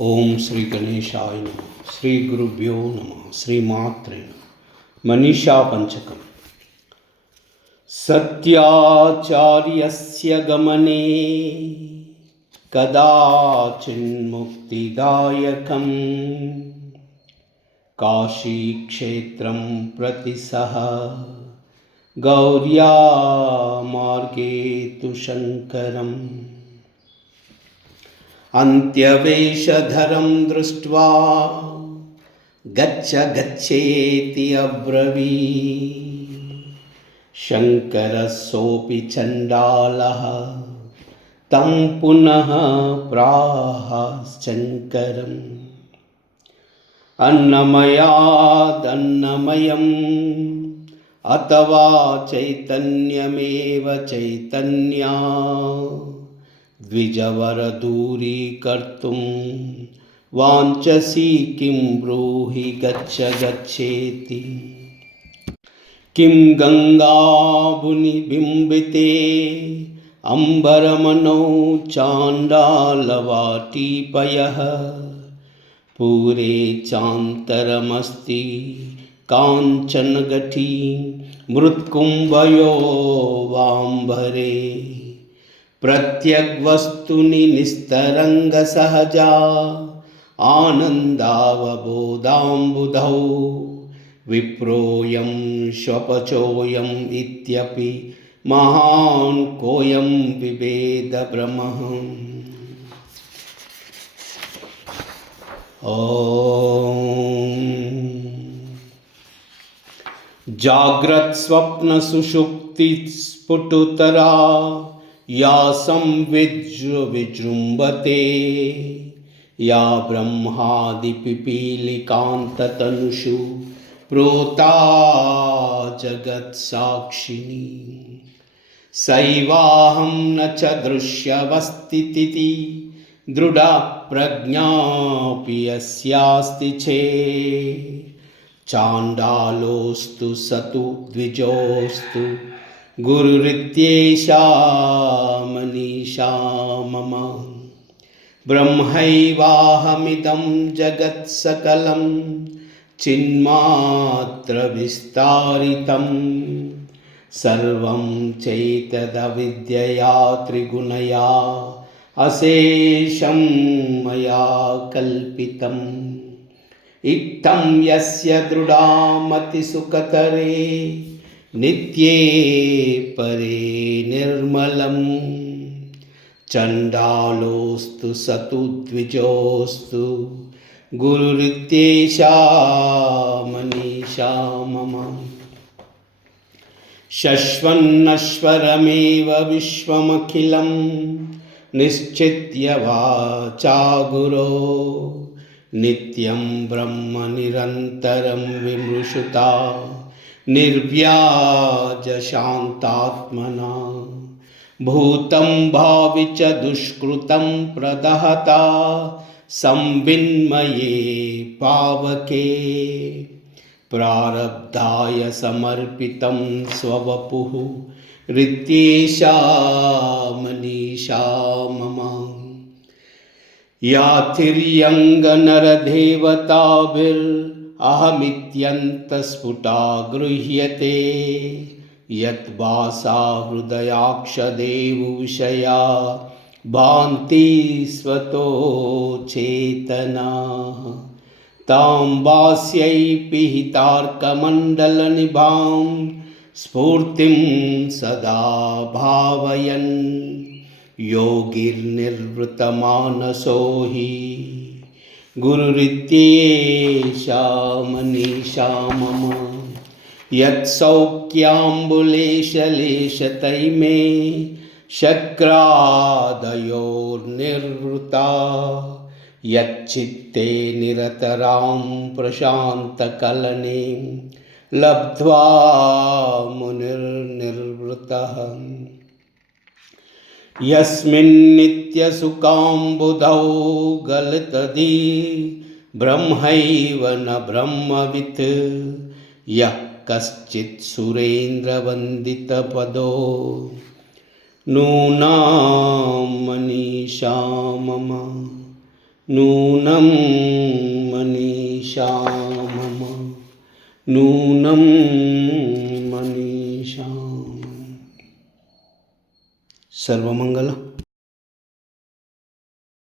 ఓం శ్రీ గణేశాయ నమః. శ్రీ గురుభ్యో నమః. శ్రీమాత్రే నమః. మనీషా పంచకం. సత్యాచార్యస్య గమనే కదాచిన్ముక్తిదాయకం కాశీక్షేత్రం ప్రతి సహ గౌర్యా మార్గే తు శంకరం అంత్యవేషధరం దృష్ట్వా గచ్చ గచ్చేతి అబ్రవీత్ శంకరస్సోపి చండాలః తం పునః ప్రాహ శంకరం అన్నమయాదన్నమయం అథవా చైతన్యమేవ చైతన్యా ద్విజవరదూరీకర్తుం వాంఛసి కిం బ్రూహి గచ్చ గచ్చేతి కిం గంగాభుని బింబితే అంబరమనౌ చాండాలవాటీపయః పూరే చాంతరమస్తి కాంచనగఠీ మృత్కుంభయో వాంబరే ప్రత్యగ్వస్తుని నిస్తరంగ సహజా ఆనందావబోధాంబుధౌ విప్రోయం శ్వపచోయం ఇత్యపి మహాన్ కోయం వివేద భ్రమః. ఓం జాగ్రత్ స్వప్న సుషుప్తి స్ఫుటుతరా యా సంవిజృంభతే యా బ్రహ్మాది పిపీలికాంతతనుషు ప్రోతా జగత్సాక్షిణీ సైవాహం న చ దృశ్యవస్థితితి దృఢ ప్రజ్ఞాపి యస్యాస్తి చే చాండాలోస్తు సతు ద్విజోస్తు గురురిత్యేషా మనీషా మమ. బ్రహ్మైవాహమిదం జగత్ సకలం చిన్మాత్ర విస్తారితం సర్వం చైతదవిద్యయా త్రిగుణయా అశేషం మయా కల్పితం. ఇత్థం యస్య దృఢా మతి సుఖతరే నిత్యే పరే నిర్మలం చండాలోస్తు సతు ద్విజోస్తు గురురిత్యేషా మనీషా మమ. శశ్వన్నశ్వరమేవ విశ్వమఖిలం నిశ్చిత్య వాచా గురో నిత్యం బ్రహ్మ నిరంతరం విమృశుతా నిర్వ్యాజ శాంతాత్మనా భూతం భావి చ దుష్కృతం ప్రదహతా సంవిన్మయే పావకే ప్రారబ్ధాయ సమర్పితం స్వవపుః రిత్యేషా మనీషా మమ. యాతిర్యంగనరదేవతాభిరహమిత్యంతస్ఫుటా గృహ్యతే యద్వాసా హృదయాక్షదేవు విషయా భాంతి స్వతో చేతనాః తాం భాస్యై పిహితార్కమండలనిభాం స్ఫూర్తిం సదా భావయన్ యోగిర్నిర్వృతమానసో హి గురురిత్యేషా మనీషా మమ. యత్సౌఖ్యాంబులేశలేశతైమే శక్రాదయోర్నిర్వృతా యచ్చిత్తే నిరతరాం ప్రశాంతకలనే లబ్ధ్వా మునిర్నిర్వృతః. యస్మిన్నిత్యసుఖాంబుధౌ గలతధి బ్రహ్మైవ న బ్రహ్మవిత్ యః కశ్చిత్ సురేంద్రవందితపదో నూనాం మనీషా మమ. नूनं मनीषा मम नूनं मनीषा सर्वमंगल।